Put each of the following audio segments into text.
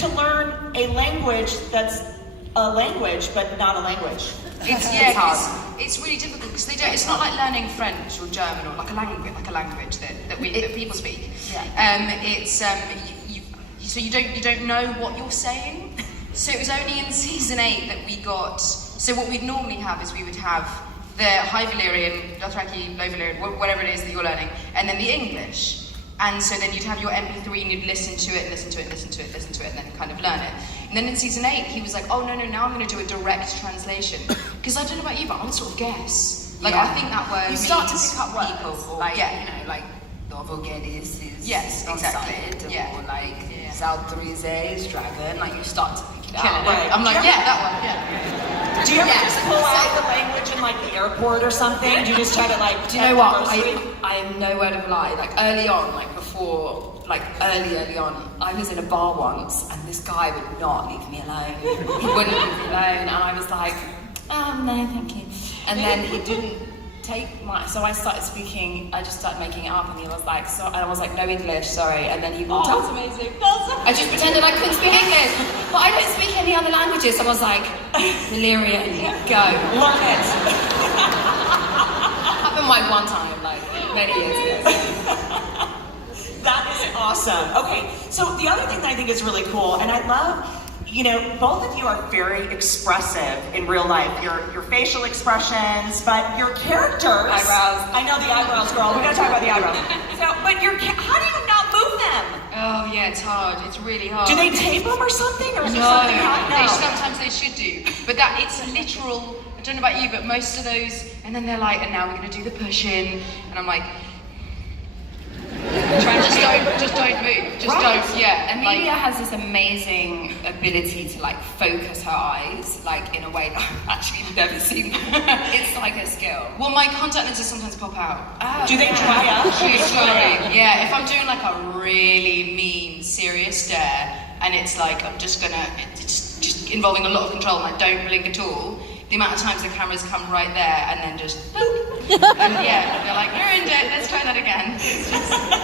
to learn a language that's a language, but not a language? It's really difficult because they don't. It's not like learning French or German or like a language that people speak. So you don't know what you're saying. So it was only in season 8 that we got. So what we'd normally have is we would have the High Valyrian, Dothraki, Low Valyrian, whatever it is that you're learning, and then the English. And so then you'd have your MP3 and you'd listen to it, and then kind of learn it. And then in season 8, he was like, oh, no, now I'm going to do a direct translation. Because I don't know about you, but I would sort of guess. Like, I think that word you start to means pick up words. people. Like, you know, like, Novogeddis is exactly. Or like, Zaldrize is dragon. Like, you start to pick it up. Right. I'm like, that one, Do you ever just pull out the language in like the airport or something? Do you just try to like? Do you know what? I am no word of a lie. Like early on, like before, like early on, I was in a bar once, and this guy would not leave me alone. He wouldn't leave me alone, and I was like, oh no, thank you. And then he didn't take my. So I started speaking. I just started making it up, and he was like, and I was like, no English, sorry. And then he walked up. That's amazing. I just pretended I couldn't speak English, but I don't speak any other languages. So I was like, Valyrian, go. Learn it. Happened like one time, like many years ago. That is awesome. Okay, so the other thing that I think is really cool, and I love, you know, both of you are very expressive in real life. Your facial expressions, but your characters. Eyebrows. I know the eyebrows, girl. We gotta talk about the eyebrows. So, but how do you not move them? Oh yeah, it's hard. It's really hard. Do they tape them or something, or is there something happening? Sometimes they should do, but it's literal. I don't know about you, but most of those, and then they're like, and now we're gonna do the push in, and I'm like, just don't move, don't. Yeah. Emilia has this amazing ability to like focus her eyes, like in a way that I've actually never seen. It's like a skill. Well, my contact lenses sometimes pop out. Do they dry up? True story. Yeah, if I'm doing like a really mean, serious stare, and it's like it's just involving a lot of control, and I don't blink at all. The amount of times the cameras come right there and then just boop. And they're like, ruined it, let's try that again.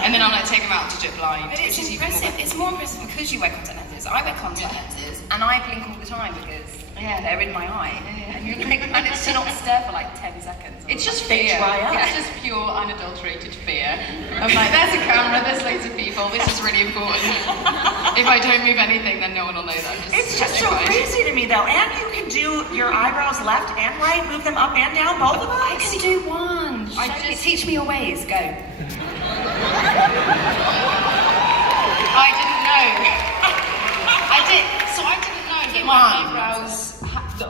And then I'm like, take them out to do it blind. But it's impressive. It's more impressive because you wear contact lenses. I wear contact lenses and I blink all the time because they're in my eye. And you blink and it's to not stare for like 10 seconds. It's just fear. It's just pure unadulterated fear. I'm like, there's a camera, there's loads of people, this is really important. If I don't move anything, then no one will know that. It's just so crazy to me though. And you can do your eyebrows left and right, move them up and down, both of them? I can do one. Teach me your ways, go. I didn't know. I didn't know that my eyebrows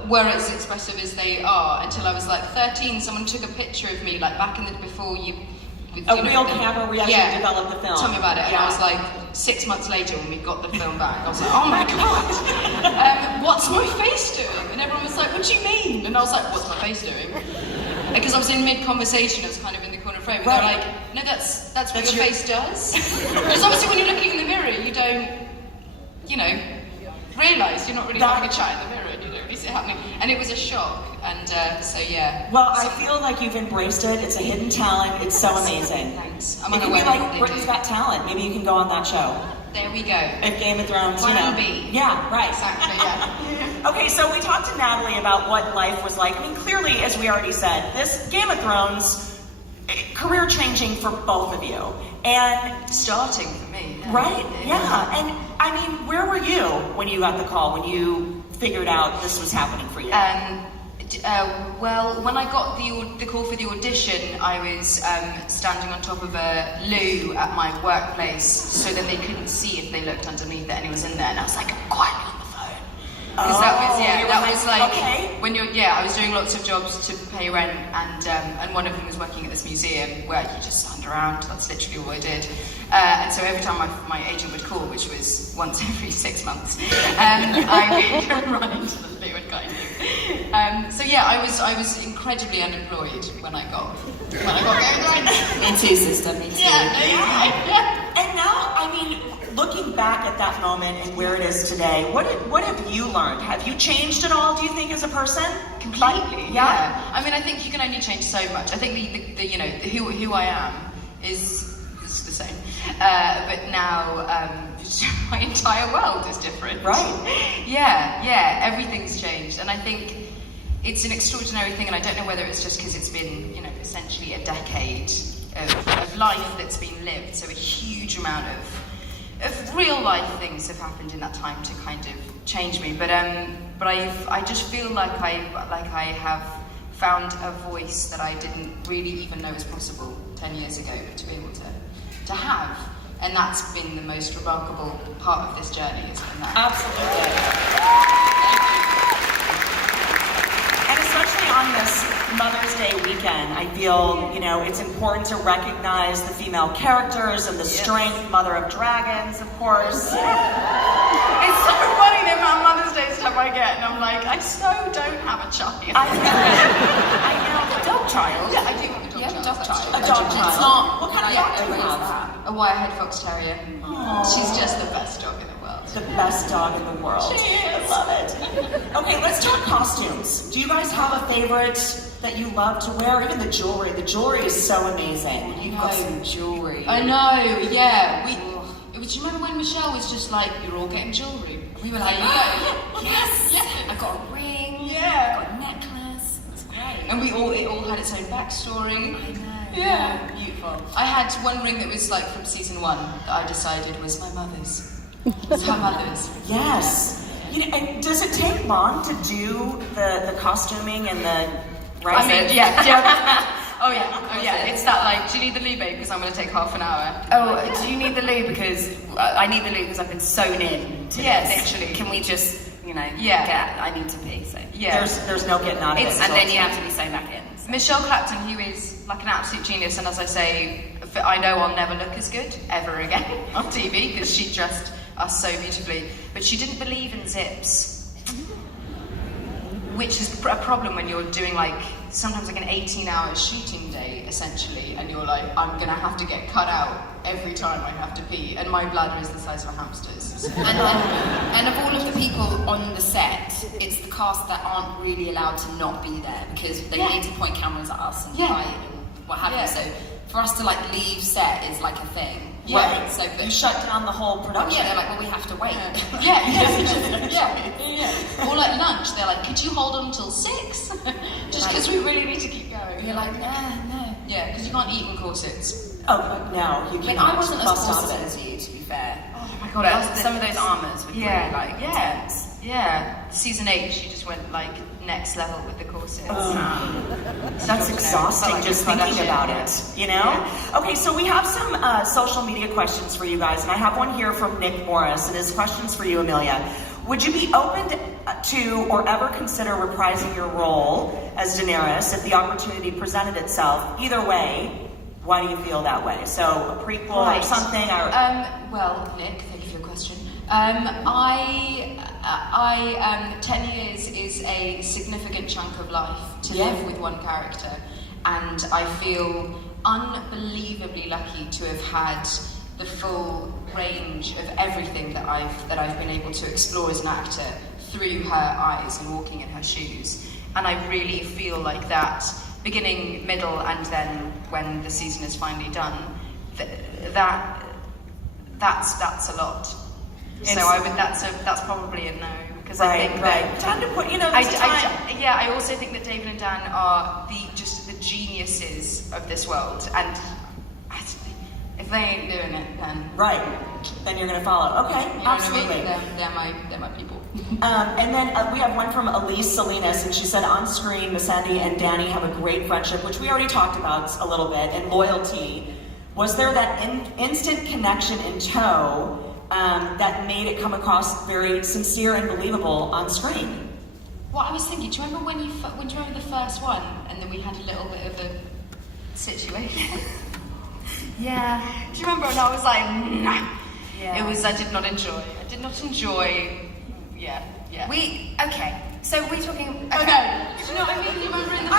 were as expressive as they are until I was like 13. Someone took a picture of me, like back in the before you. A real camera where you actually developed the film. Tell me about it. And I was like, 6 months later when we got the film back, I was like, oh my god, what's my face doing? And everyone was like, what do you mean? And I was like, what's my face doing? Because I was in mid-conversation, I was kind of in the corner frame, and they're like, no, that's what your face does. Because obviously when you're looking in the mirror, you don't, realise you're not really having a chat in the mirror, and you don't really see it happening. And it was a shock, and so yeah. Well, I feel like you've embraced it. It's a hidden talent. It's so amazing. Thanks. It could be like Britain's Got Talent. Maybe you can go on that show. There we go. If Game of Thrones, Plan B. Yeah, right. Exactly, yeah. Okay, so we talked to Nathalie about what life was like. I mean, clearly, as we already said, this Game of Thrones, career changing for both of you. And starting for me. Right? Yeah. And I mean, where were you when you got the call, when you figured out this was happening for you? Well, when I got the call for the audition, I was standing on top of a loo at my workplace so that they couldn't see if they looked underneath it and it was in there. And I was like, I'm quietly on the phone. Because that was like okay. When I was doing lots of jobs to pay rent, and one of them was working at this museum where you just stand around. That's literally all I did. And so every time my agent would call, which was once every 6 months, I would run into the loo and kind of. So yeah, I was incredibly unemployed when I got going. Me too, sister. Me too. Yeah. And now, I mean, looking back at that moment and where it is today, what have you learned? Have you changed at all, do you think, as a person? Completely. Yeah. I mean, I think you can only change so much. I think the who I am is the same. But now, my entire world is different. Right. Yeah, everything's changed. And I think it's an extraordinary thing, and I don't know whether it's just because it's been, essentially a decade of life that's been lived, so a huge amount of real life things have happened in that time to kind of change me. But I just feel like I have found a voice that I didn't really even know was possible 10 years ago to be able to have. And that's been the most remarkable part of this journey, has been that. Absolutely. And especially on this Mother's Day weekend, I feel, it's important to recognize the female characters and the strength, Mother of Dragons, of course. It's so funny the amount of Mother's Day stuff I get, and I'm like, I so don't have a child. I know. A dog child? Yeah, I do have a dog child. A dog child. A dog child. It's not. What kind of dog do you have? A wire-haired fox terrier. Aww. She's just the best dog in the world. The best dog in the world. She is. I love it. Okay, let's talk costumes. Do you guys have a favorite that you love to wear? Even the jewelry. The jewelry is so amazing. You've got some jewelry. I know, yeah. Do you remember when Michelle was just like, you're all getting jewelry? We were like, oh, yes, yeah. I got a ring. Yeah. I got a necklace. It's great. And it all had its own backstory. I know. Yeah. Beautiful. I had one ring that was like from season 1 that I decided was my mother's. It's her mother's. Yes. And does it take long to do the costuming and the I mean, yeah. Oh yeah. it? It's that like, do you need the loo, babe? Because I'm going to take half an hour. Oh, do you need the loo? Because I need the loo because I've been sewn in to this. Literally. Can we just, Yeah. I need to pee, so. Yeah. There's no getting out of it. And then you have to be sewn back in. So. Michelle Clapton, who is like an absolute genius, and as I say, I know I'll never look as good ever again on TV because she dressed us so beautifully, but she didn't believe in zips, which is a problem when you're doing sometimes an 18-hour shooting day essentially, and you're like, I'm gonna have to get cut out every time I have to pee, and my bladder is the size of a hamster's. And of all of the people on the set, it's the cast that aren't really allowed to not be there because they need to point cameras at us and fight and what have you. So for us to leave set is like a thing. Right. So you shut down the whole production. they're like, well, we have to wait. Yeah. Or like lunch, they're like, could you hold on until 6? Just because we really need to keep going. You're like, no. Yeah, because you can't eat in corsets. Oh, no, you can't. I wasn't as bust out of corseted it. as you, to be fair. Oh my god, But some of those armours were really intense. Yeah. Season 8, she just went next level with the corsets. That's exhausting just thinking about it, Yeah. Okay, so we have some social media questions for you guys, and I have one here from Nick Morris, and his question's for you, Emilia. Would you be open to or ever consider reprising your role as Daenerys if the opportunity presented itself? Either way, why do you feel that way? So a prequel or something? Or... Well, Nick, thank you for your question. 10 years is a significant chunk of life to live with one character, and I feel unbelievably lucky to have had the full range of everything that I've been able to explore as an actor through her eyes and walking in her shoes. And I really feel like that beginning, middle, and then when the season is finally done, that's a lot. So that's probably a no, because I think that time to put time. I also think that David and Dan are the geniuses of this world, and if they ain't doing it, then you're gonna follow. Okay, absolutely. They're my people. And then we have one from Elise Salinas, and she said, on screen, Missandei and Danny have a great friendship, which we already talked about a little bit, and loyalty. Was there that instant connection in tow that made it come across very sincere and believable on screen? Well, I was thinking, do you remember when you remember the first one, and then we had a little bit of a situation? Yeah. Do you remember? And I was like, nah. Yeah. I did not enjoy. Yeah. Okay. So we're talking. Okay. Do you know what I mean? You remember in the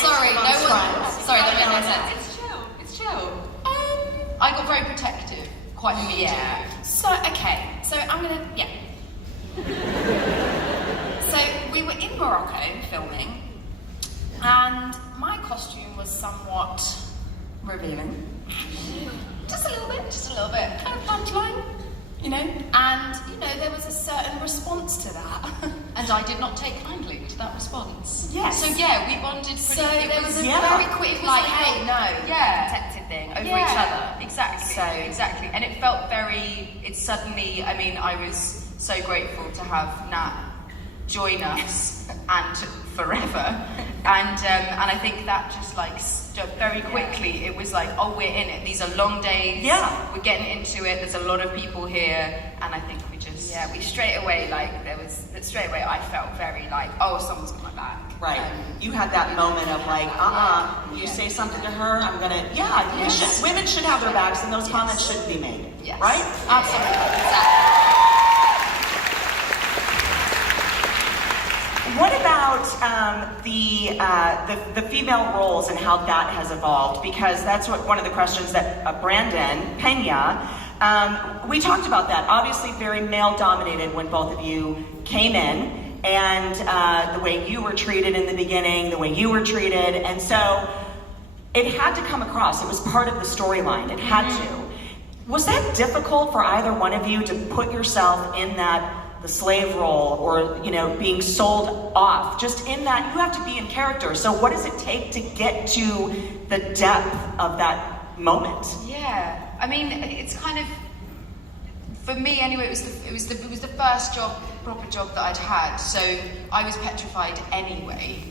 Sorry, no one. Sorry, that made no sense. It's chill. I got very protective, quite immediately. Yeah. So I'm gonna. Yeah. So we were in Morocco filming, and my costume was somewhat revealing. Just a little bit. Just a little bit. Kind of punchline, you know? And, you know, there was a certain response to that. And I did not take kindly to that response. Yes. So yeah, we bonded pretty. So there was a Yeah. very quick, like, hey, no, Yeah. protective thing over Yeah, each other. Exactly. So exactly. And it felt very. It suddenly. I mean, I was so grateful to have Nat join us and forever. And I think that just like very quickly. It was like, oh, we're in it. These are long days. Yeah. We're getting into it. There's a lot of people here, and I think we just. yeah, we straight away, like, straight away I felt very like, oh, someone's got my back. Right. You had that moment of like, you say something to her, I'm gonna, women should have their backs, and those comments shouldn't be made. Yes. Right? Absolutely. Exactly. What about the female roles and how that has evolved? Because that's one of the questions that Brandon Pena, we talked about that. Obviously very male-dominated when both of you came in, and the way you were treated in the beginning, the way you were treated, and so it had to come across. It was part of the storyline. It had to. Was that difficult for either one of you to put yourself in the slave role, or being sold off? Just in that, you have to be in character. So what does it take to get to the depth of that moment? Yeah, I mean, it's kind of, for me anyway, it was the first proper job that I'd had, so I was petrified anyway.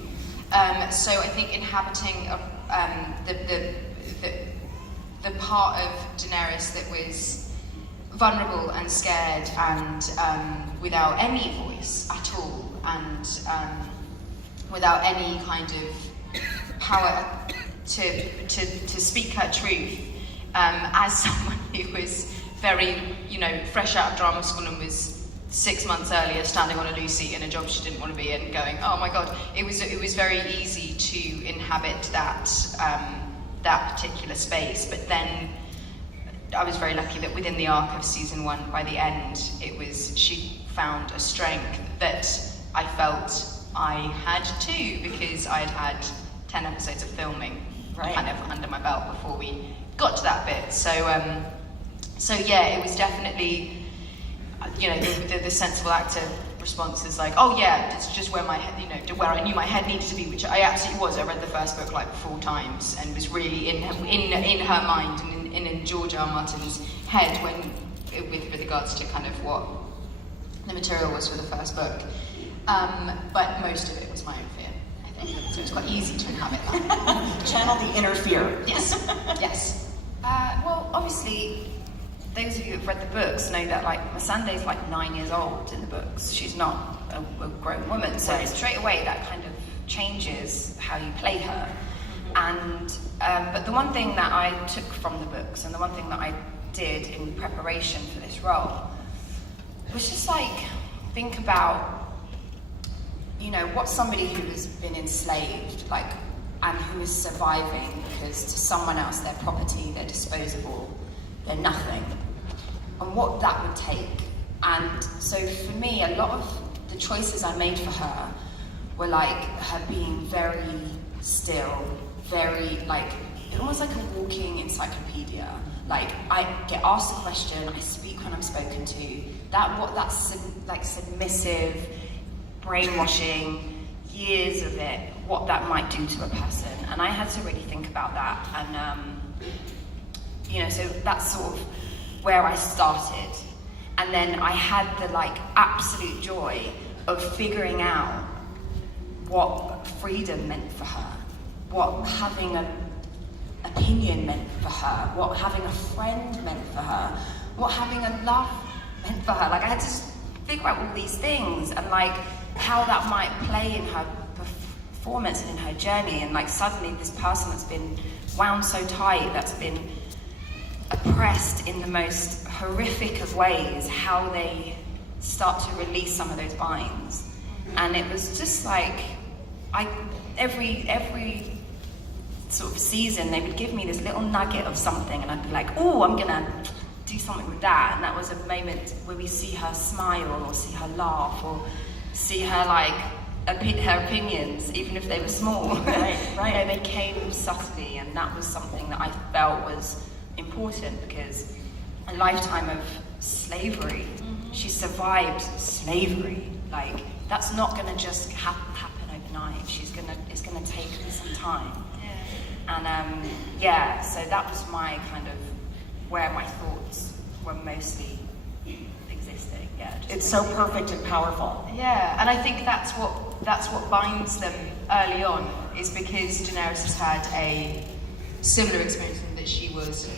So I think inhabiting the part of Daenerys that was vulnerable and scared and without any voice at all, and without any kind of power to speak her truth, as someone who was very, fresh out of drama school and was 6 months earlier standing on a loo seat in a job she didn't want to be in, going, oh my god, it was very easy to inhabit that particular space. But then I was very lucky that within the arc of season 1, by the end, she found a strength that I felt I had too, because I'd had 10 episodes of filming kind of under my belt before we got to that bit. So yeah, it was definitely, the sensible actor response is like, oh yeah, it's just where my head, where I knew my head needed to be, which I absolutely was. I read the first book like 4 times and was really in her mind and in George R. Martin's head with regards to kind of what the material was for the first book. But most of it was my own fear, I think. So it was quite easy to inhabit that. Channel the inner fear. Yes, yes. Well, obviously, those of you who've read the books know that Missandei's 9 years old in the books. She's not a grown woman, so straight away that kind of changes how you play her. And but the one thing that I took from the books, and the one thing that I did in preparation for this role, was just think about what somebody who has been enslaved and who is surviving because to someone else they're property, they're disposable, they're nothing, and what that would take. And so for me, a lot of the choices I made for her were her being very still, very almost like a walking encyclopedia. I get asked a question, I speak when I'm spoken to. That's submissive, brainwashing, years of it, what that might do to a person. And I had to really think about that. And so that's sort of where I started. And then I had the absolute joy of figuring out what freedom meant for her, what having an opinion meant for her, what having a friend meant for her, what having a love meant for her. I had to figure out all these things and how that might play in her performance and in her journey. And suddenly this person that's been wound so tight, that's been oppressed in the most horrific of ways, how they start to release some of those binds. And it was just every sort of season they would give me this little nugget of something, and I'd be like, oh, I'm gonna do something with that. And that was a moment where we see her smile, or see her laugh, or see her her opinions, even if they were small. Right. They came subtly, and that was something that I felt was important because a lifetime of slavery, she survived slavery. Like, that's not gonna just happen overnight. It's gonna take some time. And so that was my kind of where my thoughts were mostly existing. It's so perfect and powerful. Yeah, and I think that's what binds them early on, is because Daenerys has had a similar experience in that she was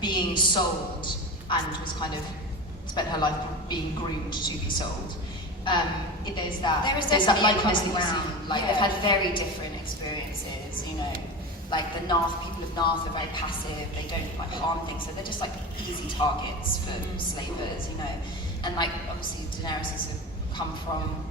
being sold and was kind of spent her life being groomed to be sold. There's that. There is there's definitely that a common likeness ground. Like, they've had very different experiences, you know. Like, the people of North are very passive, they don't like harm things, so they're just like easy targets for slavers, you know. And like, obviously Daenerys has come from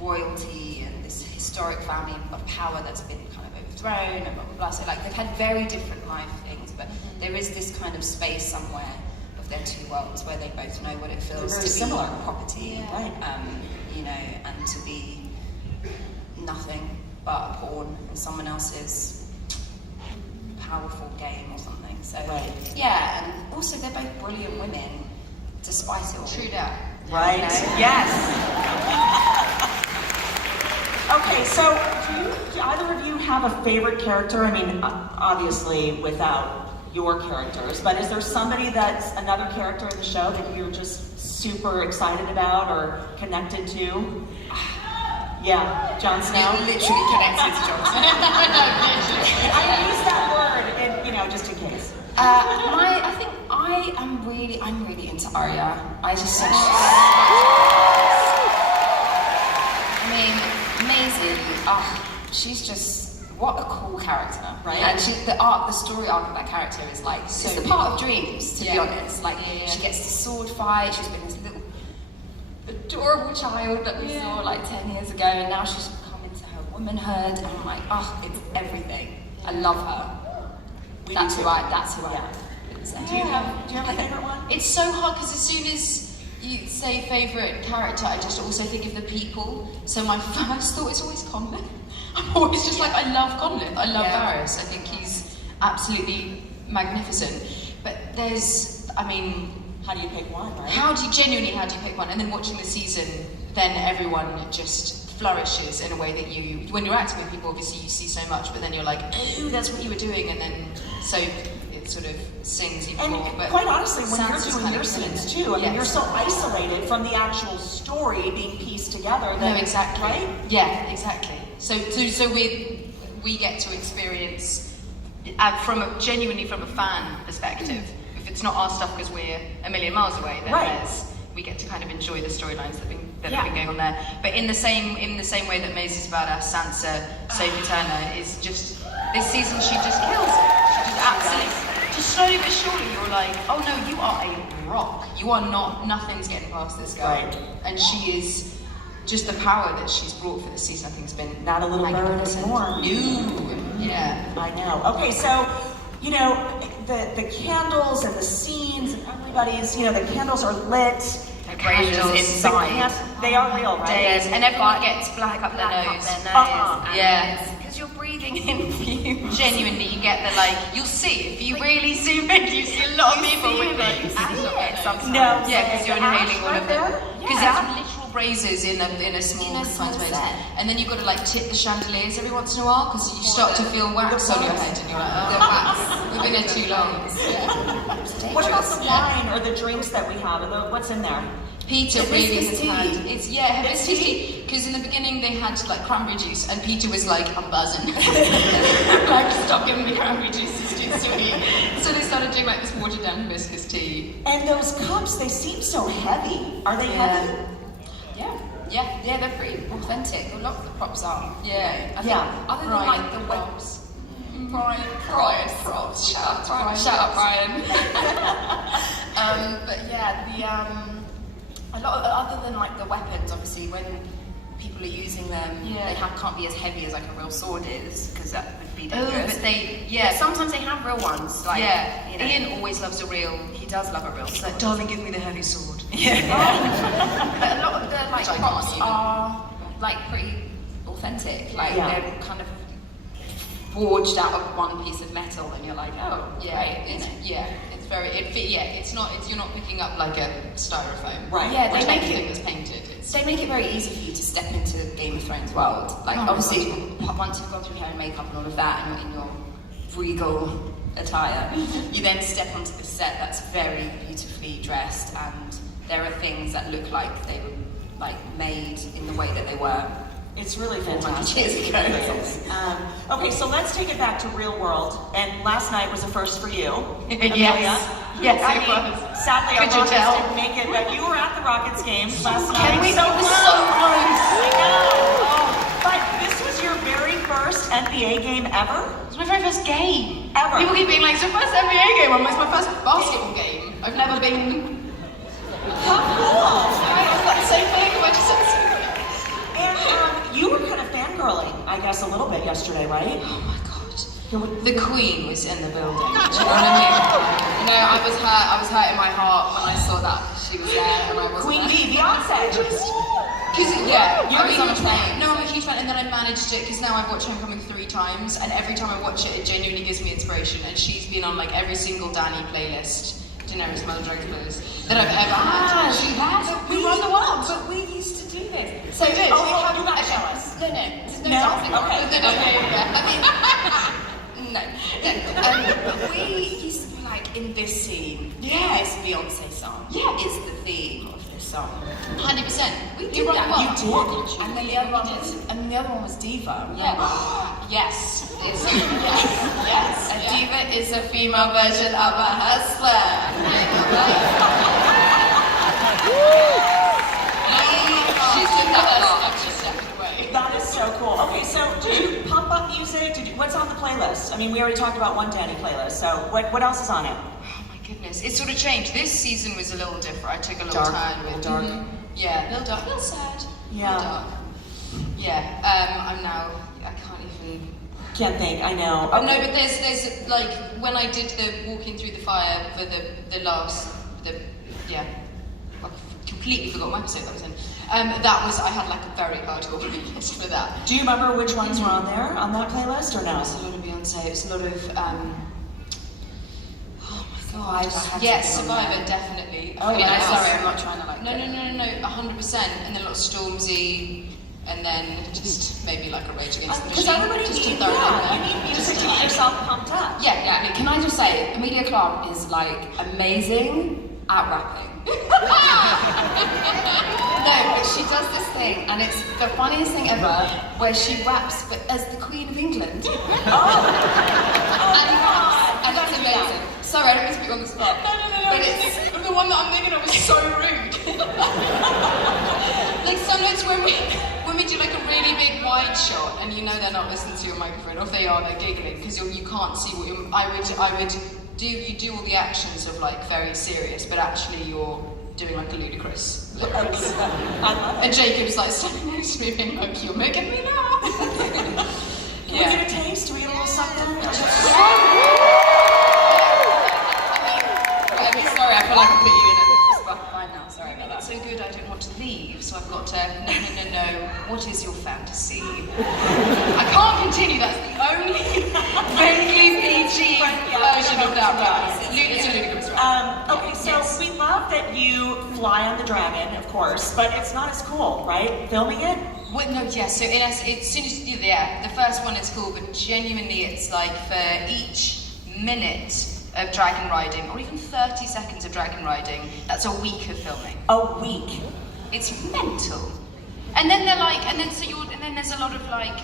royalty and this historic family of power that's been kind of overthrown and blah blah blah. So like, they've had very different life things, but there is this kind of space somewhere of their two worlds where they both know what it feels to be similar property, right? You know, and to be nothing but a pawn in someone else's powerful game or something. So yeah, and also they're both brilliant women, despite it all. True that. Right? You know? Yes. Okay, so do either of you have a favorite character? I mean, obviously without your characters, but is there somebody that's another character in the show that you're just super excited about or connected to? Yeah, Jon Snow. Literally connected to Jon Snow. I use that word, and, you know, just in case. I think I'm really into Arya. I just think amazing. She's just, what a cool character, right? And the story arc of that character is like, it's the part of dreams, to be honest. Like, she gets the sword fight, she's been this little adorable child that we saw like 10 years ago, and now she's come into her womanhood, and I'm like, it's everything. I love her. That's who I am. Do you have a favorite one? It's so hard because as soon as you say favourite character, I just also think of the people. So my first thought is always Conleth. I'm always just like, I love Conleth. I love Varys. I think he's absolutely magnificent. But how do you pick one, right? how do you pick one? And then watching the season, then everyone just flourishes in a way that when you're acting with people, obviously you see so much, but then you're like, oh, that's what you were doing, and then so it sort of sings even more. But quite honestly, when you're Sansa's doing kind your of scenes too, I mean, you're so isolated from the actual story being pieced together. No, exactly. Right? Yeah, exactly. So we get to experience genuinely from a fan perspective. If it's not our stuff because we're a million miles away, then we get to kind of enjoy the storylines that have been going on there. But in the same way that Maisie's badass, Sansa, Sophie Turner is just, this season she just kills it. She just absolutely, just slowly but surely you're like, oh no, you are a rock. You are not, nothing's getting past this girl. Right. And she is, just the power that she's brought for this season I think has been Not a little bird anymore. No. Yeah. I know. Okay, so, you know, the candles and the scenes and everybody's, you know, the candles are lit. The candles inside. They are real, right? And everyone gets black up their nose. Yeah. Because you're breathing in fumes. Genuinely, you get the you'll see, if you really zoom in, you see a lot of people with sometimes. No. Yeah, because you're inhaling all of them. Because Yeah. it's literal braises in a small small space. set. And then you've got to tip the chandeliers every once in a while because you start to feel wax on your head and you're like, The wax. we've been here too long. What about the wine or the drinks that we have? What's in there? Peter really has Hibiscus had tea. hibiscus tea. Because in the beginning they had cranberry juice, and Peter was like, I'm buzzing. Stop giving me cranberry juice, it's too sweet. So they started doing this watered down hibiscus tea. And those cups, they seem so heavy. Are they heavy? Yeah, they're pretty authentic. A lot of the props are. Yeah. I think other than the webs. Brian props. Shout out Brian. But yeah, a lot of, other than the weapons, obviously, when people are using them, they can't be as heavy as a real sword is, because that would be dangerous. But sometimes they have real ones. Ian always loves a real. He does love a real He's sword. like, darling, give me the heavy sword. But a lot of the Which I props can't are pretty authentic. They're kind of forged out of one piece of metal, and you're like, oh, Yeah, right, it's very, it's not, you're not picking up like a styrofoam. Right. Yeah, they make Anything it. that's painted. They make it very easy for you to step into Game of Thrones world. Like, Oh my obviously, once you've gone through hair and makeup and all of that, and you're in your regal attire, you then step onto the set that's very beautifully dressed, and there are things that look like they were like made in the way that they were. It's really 40 fantastic. years ago. It really is. Okay, so let's take it back to real world. And last night was a first for you, Emilia. Yes, I it mean, was. sadly, our Could you Rockets tell? didn't make it, but you were at the Rockets games last night. Can we? It was so close. I know. Oh, but this was your very first NBA game ever? It was my very first game. Ever. People keep being like, it's your first NBA game. Well, it's my first basketball game. I've never been. How cool! It's like the same thing. I just said the same thing. And you were kind of fangirling, I guess, a little bit yesterday, right? Oh my god. Can we- The Queen was in the building. Do you know what I mean? No, I was hurt in my heart when I saw that she was there, and I wasn't Queen there. Bee, Beyonce. Because yeah, I was on a plane. No, I'm a huge fan, and then I managed it because now I've watched Homecoming 3 times, and every time I watch it, it genuinely gives me inspiration. And she's been on like every single Danny playlist, Daenerys Mother Dragon playlist that I've ever had. She has. We run the world. But we used to do this. So Oh, did. you got jealous. No, there's no No? dancing. Okay. No. But we used to be like, in this scene, Yeah. this Beyonce song is the theme of this song. 100%. We You did run that. the world. You did? And then the other one was Diva. Yeah. Yes. Is Yes. a diva is a female version of a hustler. She's doing that a lot. I'm just stepping away. That is so cool. Okay, so did you pump up music? What's on the playlist? I mean, we already talked about one Danny playlist, so what else is on it? Oh my goodness, it sort of changed. This season was a little different. I took a little Dark, turn with dark. Yeah, a little dark, a little sad. Yeah. A little dark. Yeah. I'm now. I can't even. Can't think, I know. Oh no, but there's like when I did the walking through the fire for the last I completely forgot what episode that was in. That was I had like a very hardcore playlist for that. Do you remember which ones were on there, on that playlist, or It no? was a lot of Beyonce. It was a lot of oh my god. Survivor. Yes, Survivor, definitely. Oh, I mean, I'm wow. sorry, I'm not trying to like. No, 100%. And then a lot of Stormzy, and then just maybe like a Rage Against the Because Machine. everybody just to needs, throw it in yeah, there. you need music Just to get yourself pumped up. Yeah. I mean, can I just say, Emilia Clarke is like amazing at rapping. No, but she does this thing, and it's the funniest thing ever, where she raps but as the Queen of England. And it's amazing. Sorry, I don't mean to put you on the spot. No. But it's The one that I'm thinking of is so rude. Like sometimes when we do like a really big wide shot, and you know they're not listening to your microphone, or if they are, they're giggling because you can't see what you're. I would do all the actions of like very serious, but actually you're doing like a ludicrous lyrics. I love it. And Jacob's like standing next to me being like, you're making me laugh. Can we get a taste? Do we get a little something? sorry, I feel like I put you in a spot right now. Sorry about that. So good, I don't want to leave, so I've got to, no, what is your fantasy? I can't continue, that's the only friendly PG version of that rap. It's a ludicrous rap. Okay, so we love that you fly on the dragon, of course, but it's not as cool, right? Filming it? Well, no, yeah, so as soon as you do the first one is cool, but genuinely it's like for each minute of dragon riding, or even 30 seconds of dragon riding, that's a week of filming. A week. It's mental. And then they're like, and then there's a lot of like,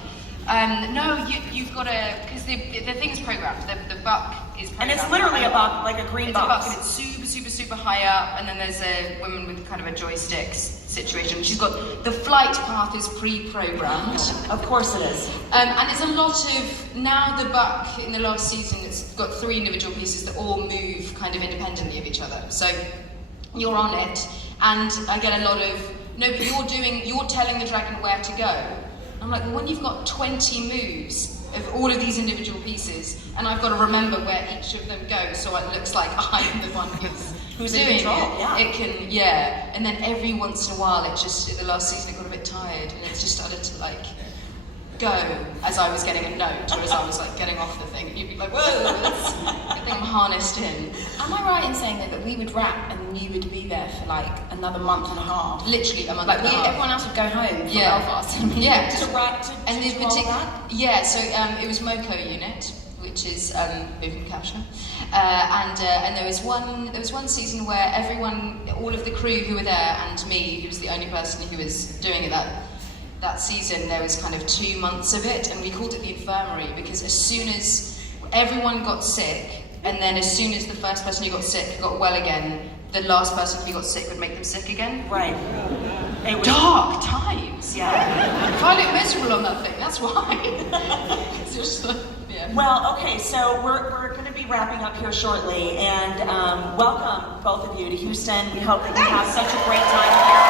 no, you've got to, because the thing is programmed, the buck is And programmed. it's literally a buck, like a green It's a buck, box. and it's super high up, and then there's a woman with kind of a joystick situation. She's got, the flight path is pre-programmed. Of course it is. And there's a lot of, now the buck in the last season, it's got 3 individual pieces that all move kind of independently of each other. So you're on it, and I get a lot of, no, but you're telling the dragon where to go. I'm like, well, when you've got 20 moves of all of these individual pieces, and I've got to remember where each of them goes, so it looks like I'm the one who's in doing control, it. yeah. It can, and then every once in a while, it just, the last season it got a bit tired, and it just started to like, go as I was getting a note or as I was like getting off the thing, and you'd be like, whoa, that's good thing I'm harnessed in. Am I right in saying that we would wrap and you would be there for like another month and a half? Literally a month Like and a half. everyone else would go home from Yeah. Belfast. And Yeah. To write to And do the all particular, that? yeah, so it was Moco unit, which is Vivian Cashner, and there was one season where everyone, all of the crew who were there, and me, who was the only person who was doing it that season, there was kind of 2 months of it, and we called it the infirmary because as soon as everyone got sick, and then as soon as the first person who got sick got well again, the last person who got sick would make them sick again. Right. It was Dark times. Yeah. If I look miserable on that thing, that's why. It's just like, yeah. Well, okay, so we're going to be wrapping up here shortly, and welcome both of you to Houston. We hope that you have such a great time here.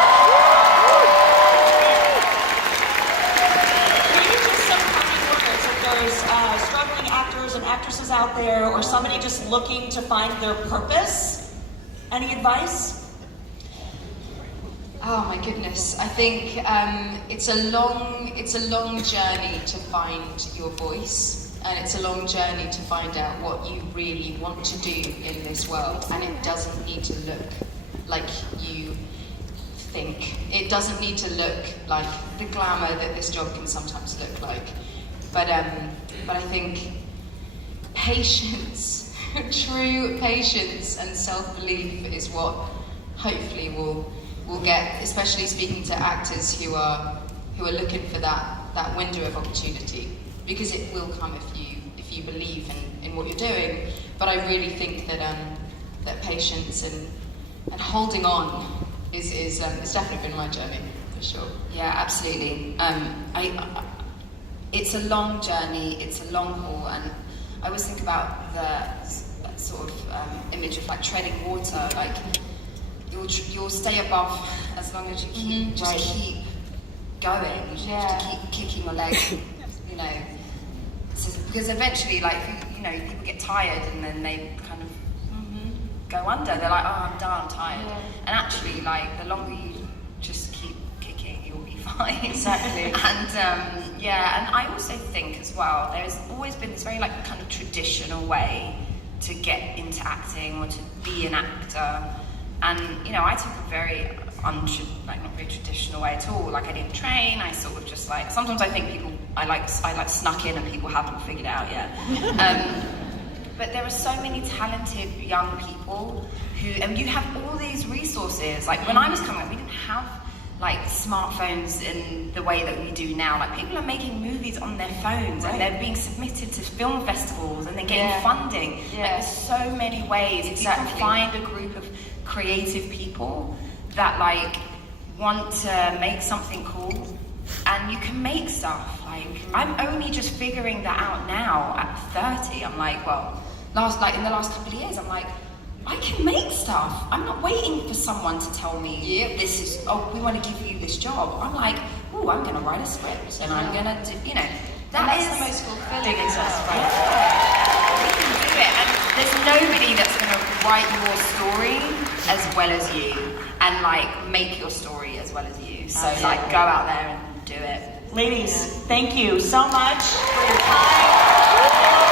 Maybe just some parting words if there's struggling actors and actresses out there, or somebody just looking to find their purpose. Any advice? Oh my goodness! I think it's a long journey to find your voice, and it's a long journey to find out what you really want to do in this world. And it doesn't need to look like you think. It doesn't need to look like the glamour that this job can sometimes look like. But I think patience, true patience, and self-belief is what hopefully will get, especially speaking to actors who are looking for that window of opportunity, because it will come if you believe in what you're doing. But I really think that patience and holding on is definitely been my journey for sure. Yeah, absolutely. It's a long journey, it's a long haul, and I always think about that sort of image of like treading water. Like you'll stay above as long as you keep keep going. You just have to keep kicking your leg, you know. So, because eventually, like people get tired and then they kind of go under. They're like, oh, I'm done, I'm tired. Yeah. And actually, like the longer you just keep kicking, you'll be fine. Exactly. And I also think as well, there's always been this very like kind of traditional way to get into acting or to be an actor. And I took a very not very traditional way at all. Like I didn't train. I sort of just like, sometimes I think I snuck in and people haven't figured it out yet. But there are so many talented young people and you have all these resources. Like when I was coming up, we didn't have like smartphones in the way that we do now. Like people are making movies on their phones and they're being submitted to film festivals and they're getting funding. Yeah. Like there's so many ways. If you can find a group of creative people that like want to make something cool, and you can make stuff. Like I'm only just figuring that out now at 30. I'm like, well, in the last couple of years, I'm like, I can make stuff. I'm not waiting for someone to tell me we want to give you this job. I'm like, oh, I'm going to write a script and I'm going to do, That's the most fulfilling exercise, right? We can do it. And there's nobody that's going to write your story as well as you and like make your story as well as you. So like go out there and do it. Ladies, thank you so much for your time.